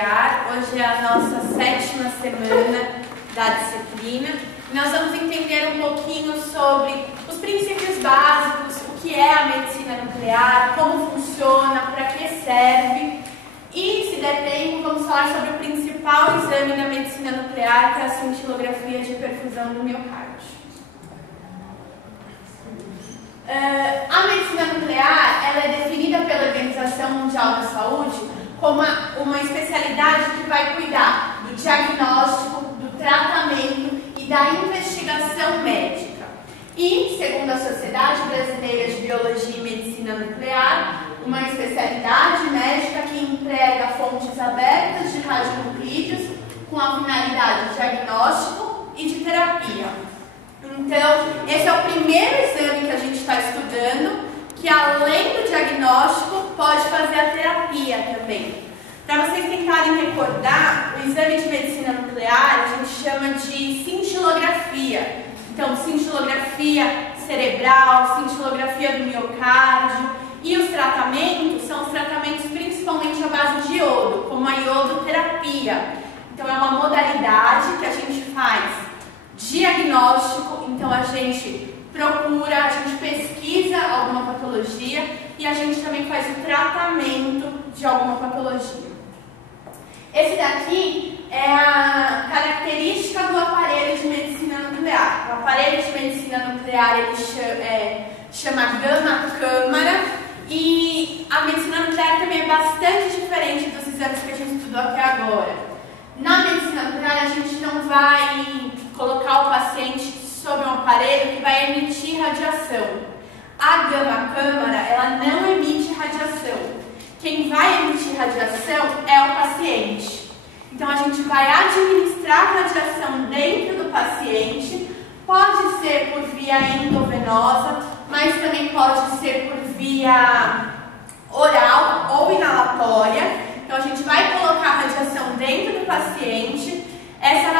nuclear. Hoje é a nossa 7ª semana da disciplina. Nós vamos entender um pouquinho sobre os princípios básicos, o que é a medicina nuclear, como funciona, para que serve. E, se der tempo, vamos falar sobre o principal exame da medicina nuclear, que é a cintilografia de perfusão do miocárdio. A medicina nuclear ela é definida pela Organização Mundial da Saúde como uma especialidade que vai cuidar do diagnóstico, do tratamento e da investigação médica. E, segundo a Sociedade Brasileira de Biologia e Medicina Nuclear, uma especialidade médica que emprega fontes abertas de radionuclídeos com a finalidade de diagnóstico e de terapia. Então, esse é o primeiro exame que a gente está estudando, que além do diagnóstico, pode fazer a terapia também. Para vocês tentarem recordar, o exame de medicina nuclear a gente chama de cintilografia. Então, cintilografia cerebral, cintilografia do miocárdio. E os tratamentos são os tratamentos principalmente à base de iodo, como a iodoterapia. Então, é uma modalidade que a gente faz diagnóstico, então a gente procura, a gente pesquisa alguma patologia e a gente também faz o tratamento de alguma patologia. Esse daqui é a característica do aparelho de medicina nuclear. O aparelho de medicina nuclear ele chama gama-câmara e a medicina nuclear também é bastante diferente dos exames que a gente estudou até agora. Na medicina nuclear a gente não vai colocar o paciente sobre um aparelho que vai emitir radiação. A gama-câmara, ela não emite radiação. Quem vai emitir radiação é o paciente. Então, a gente vai administrar radiação dentro do paciente. Pode ser por via endovenosa, mas também pode ser por via oral ou inalatória. Então, a gente vai colocar radiação dentro do paciente. Essa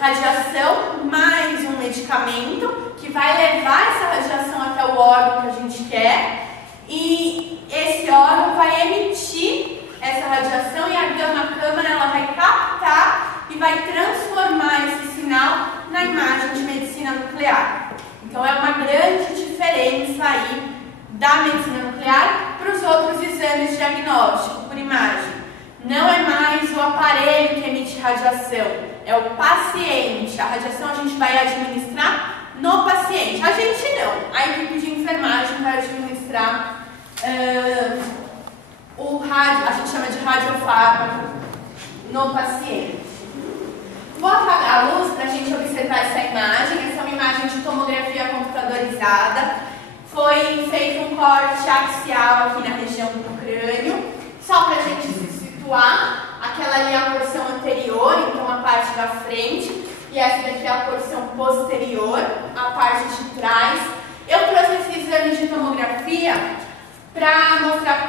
radiação mais um medicamento que vai levar essa radiação até o órgão que a gente quer e esse órgão vai emitir essa radiação e a gama-câmara ela vai captar e vai transformar esse sinal na imagem de medicina nuclear. Então é uma grande diferença aí da medicina nuclear para os outros exames de diagnóstico por imagem. Não é mais o aparelho que emite radiação, é o paciente. A radiação a gente vai administrar no paciente. A gente não, a equipe de enfermagem vai administrar a gente chama de radiofármaco no paciente. Vou apagar a luz para a gente observar essa imagem. Essa é uma imagem de tomografia computadorizada. Foi feito um corte axial aqui na região do crânio, só para a gente se situar. Aquela ali é a porção anterior, então a parte da frente, e essa daqui é a porção posterior, a parte de trás. Eu trouxe esse exame de tomografia para mostrar.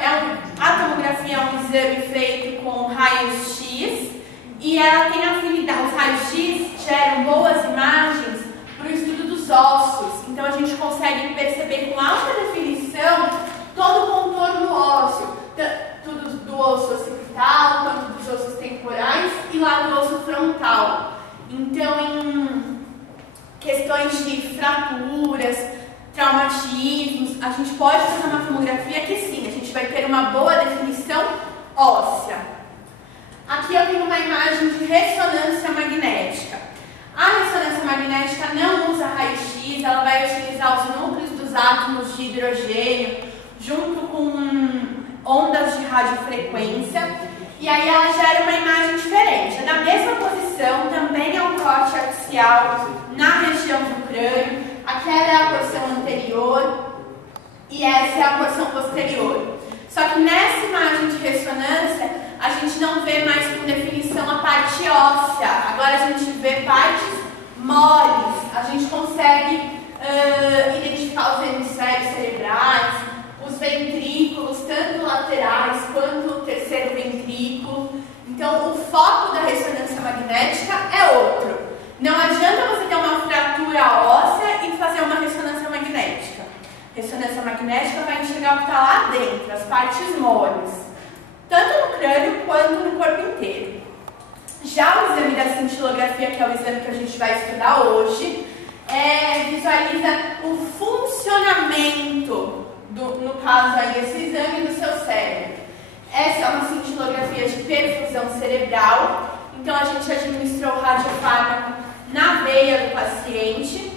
A tomografia é um exame feito com raio-x e ela tem afinidade. Os raios-x geram boas imagens para o estudo dos ossos, então a gente consegue perceber com alta definição todo o contorno ósseo, tudo do osso occipital, quanto dos ossos temporais e lá do osso frontal. Então, em questões de fraturas, traumatismos, a gente pode fazer uma tomografia que sim, a gente vai ter uma boa definição óssea. Aqui eu tenho uma imagem de ressonância magnética. A ressonância magnética não usa raio-x, ela vai utilizar os núcleos dos átomos de hidrogênio junto com ondas de radiofrequência, e aí ela gera uma imagem diferente. É na mesma posição, também é um corte axial na região do crânio. Aquela é a porção anterior e essa é a porção posterior. Só que nessa imagem de ressonância, a gente não vê mais com definição a parte óssea. Agora a gente vê partes moles. A gente consegue identificar os hemisférios cerebrais, os ventrículos, tanto laterais quanto o terceiro ventrículo. Então, o foco da ressonância magnética é outro. Não adianta você ter uma fratura óssea e fazer uma ressonância magnética. Ressonância magnética vai enxergar o que está lá dentro, as partes moles. Tanto no crânio crânio quanto no corpo inteiro. Já o exame da cintilografia, que é o exame que a gente vai estudar hoje, visualiza o funcionamento, no caso aí, esse exame do seu cérebro. Essa é uma cintilografia de perfusão cerebral, então a gente administrou o radiofármaco na veia do paciente,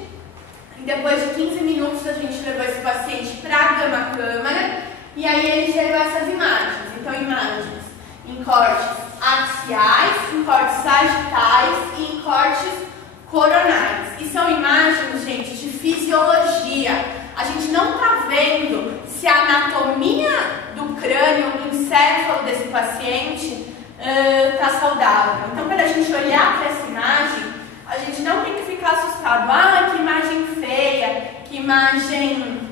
e depois de 15 minutos a gente levou esse paciente para a gama-câmara, e aí ele gerou essas imagens. Então, imagens em cortes axiais, em cortes sagitais e em cortes coronais. E são imagens, gente, de fisiologia. A gente não está vendo se a anatomia do crânio, do encéfalo desse paciente está saudável. Então, para a gente olhar para essa imagem, a gente não tem que ficar assustado. Ah, que imagem feia, que imagem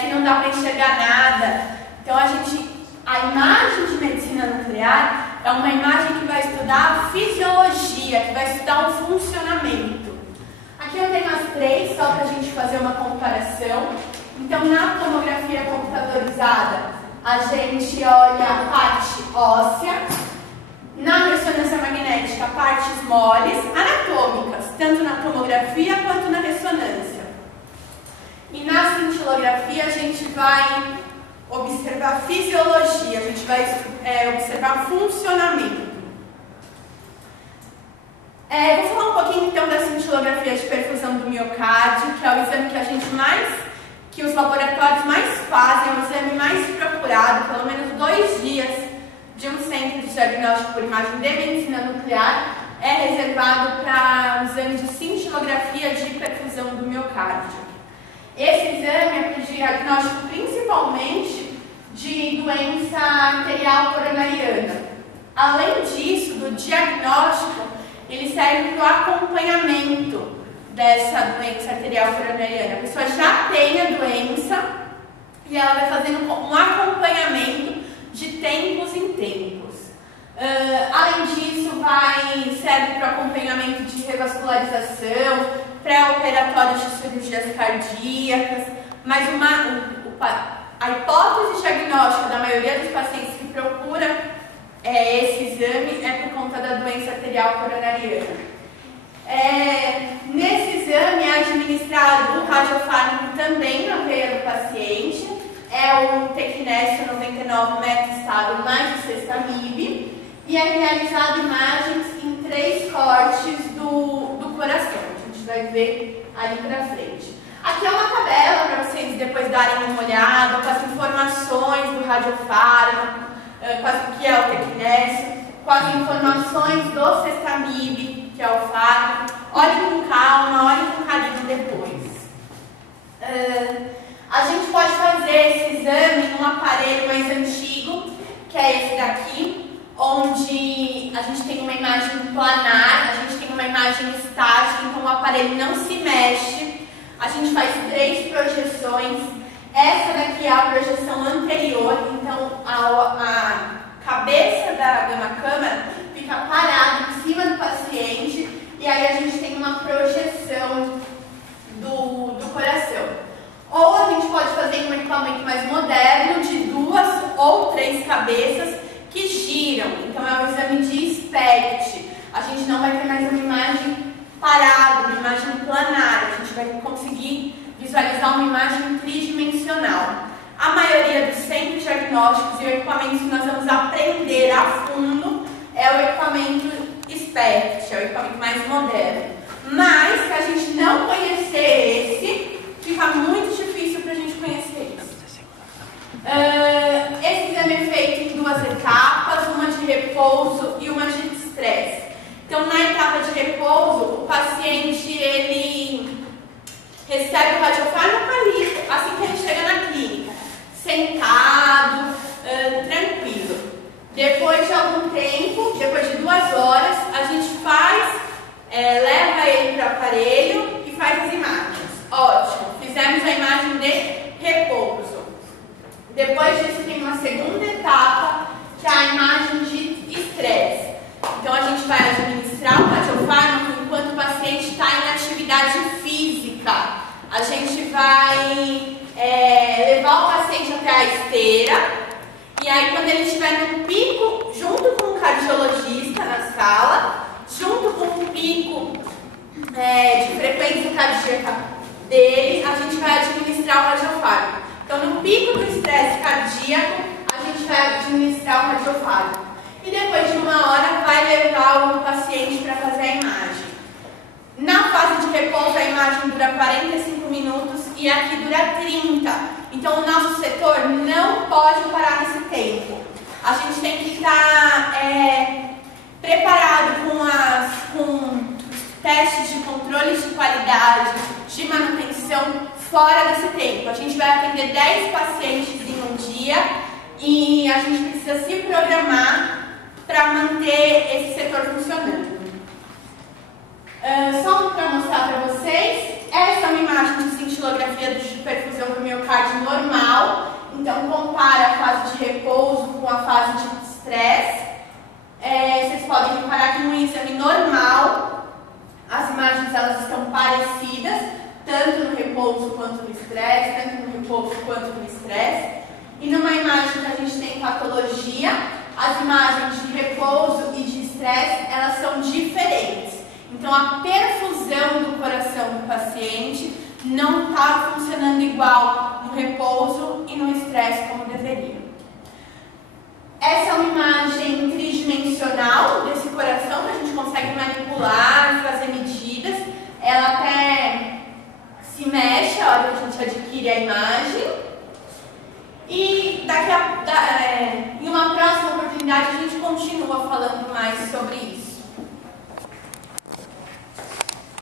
que não dá para enxergar nada. Então, a imagem de medicina nuclear é uma imagem que vai estudar a fisiologia, que vai estudar o funcionamento. Aqui eu tenho as três, só para a gente fazer uma comparação. Então, na tomografia computadorizada, a gente olha a parte óssea. Na ressonância magnética, partes moles, anatômicas, tanto na tomografia quanto na ressonância. E na cintilografia, a gente vai observar fisiologia, a gente vai observar funcionamento. Vou falar um pouquinho então da cintilografia de perfusão do miocárdio, que é o exame que os laboratórios mais fazem, é o exame mais procurado, pelo menos 2 dias de um centro de diagnóstico por imagem de medicina nuclear é reservado para o exame de cintilografia de perfusão do miocárdio. Esse exame é para o diagnóstico principalmente de doença arterial coronariana. Além disso, do diagnóstico, ele serve para o acompanhamento dessa doença arterial coronariana. A pessoa já tem a doença e ela vai fazendo um acompanhamento de tempos em tempos. Além disso, serve para o acompanhamento de revascularização, pré-operatório de cirurgias cardíacas, mas a hipótese diagnóstica da maioria dos pacientes que procura esse exame é por conta da doença arterial coronariana. Nesse exame é administrado o radiofármaco também na veia do paciente, é o tecnésio 99 meta-estável mais o cestamib, e é realizado imagens em 3 cortes do coração. A gente vai ver ali pra frente. Aqui é uma tabela para vocês depois darem uma olhada com as informações do radiofármaco, com o que é o tecnésio, com as informações do cestamib, que é o fármaco. Olhem com calma, olhem com carinho depois. A gente pode fazer esse exame num aparelho mais antigo, que é esse daqui, onde a gente tem uma imagem planar, a gente tem uma imagem estática, então o aparelho não se mexe. A gente faz 3 projeções. Essa daqui é a projeção anterior, então a cabeça da gama-câmara fica parada em cima do paciente e aí a gente tem uma projeção do coração. Ou a gente pode fazer um equipamento mais moderno de 2 ou 3 cabeças que giram. Então é um exame de SPECT. A gente não vai ter mais uma imagem parada, uma imagem planar. A gente vai conseguir visualizar uma imagem tridimensional. A maioria dos centros diagnósticos e equipamentos que nós vamos aprender a fundo é o equipamento SPECT, é o equipamento mais moderno. Mas, se a gente não conhecer esse, fica muito difícil para a gente conhecer isso. Esse exame é feito em 2 etapas, uma de repouso e uma de estresse. Então, na etapa de repouso, o paciente ele recebe o radiofármaco ali, assim que ele chega na clínica, sentado, tranquilo. Depois de algum tempo, depois de 2 horas, a gente leva ele para o aparelho e faz as imagens. Ótimo, fizemos a imagem de repouso. Depois disso tem uma segunda etapa, que é a imagem de estresse. Então a gente vai administrar o radiofármaco enquanto o paciente está em atividade física. A gente vai levar o paciente até a esteira e aí quando ele estiver no pico cardiologista na sala, junto com o pico de frequência cardíaca dele, a gente vai administrar o radiofármaco. Então, no pico do estresse cardíaco, a gente vai administrar o radiofármaco. E depois de 1 hora, vai levar o paciente para fazer a imagem. Na fase de repouso, a imagem dura 45 minutos e aqui dura 30. Então, o nosso setor não pode parar nesse tempo. A gente tem que estar preparado com testes de controle de qualidade, de manutenção, fora desse tempo. A gente vai atender 10 pacientes em um dia e a gente precisa se programar para manter esse setor funcionando. Só para mostrar para vocês, essa é uma imagem de cintilografia de perfusão do miocárdio normal. Então, compara a fase de repouso com a fase de estresse. Vocês podem reparar que no exame normal, as imagens elas estão parecidas, tanto no repouso quanto no estresse, tanto no repouso quanto no estresse. E numa imagem que a gente tem patologia, as imagens de repouso e de estresse, elas são diferentes. Então, a perfusão do coração do paciente não está funcionando igual no repouso e no estresse como deveria. Essa é uma imagem tridimensional desse coração, que a gente consegue manipular, fazer medidas. Ela até se mexe a hora que a gente adquire a imagem. E em uma próxima oportunidade a gente continua falando mais sobre isso.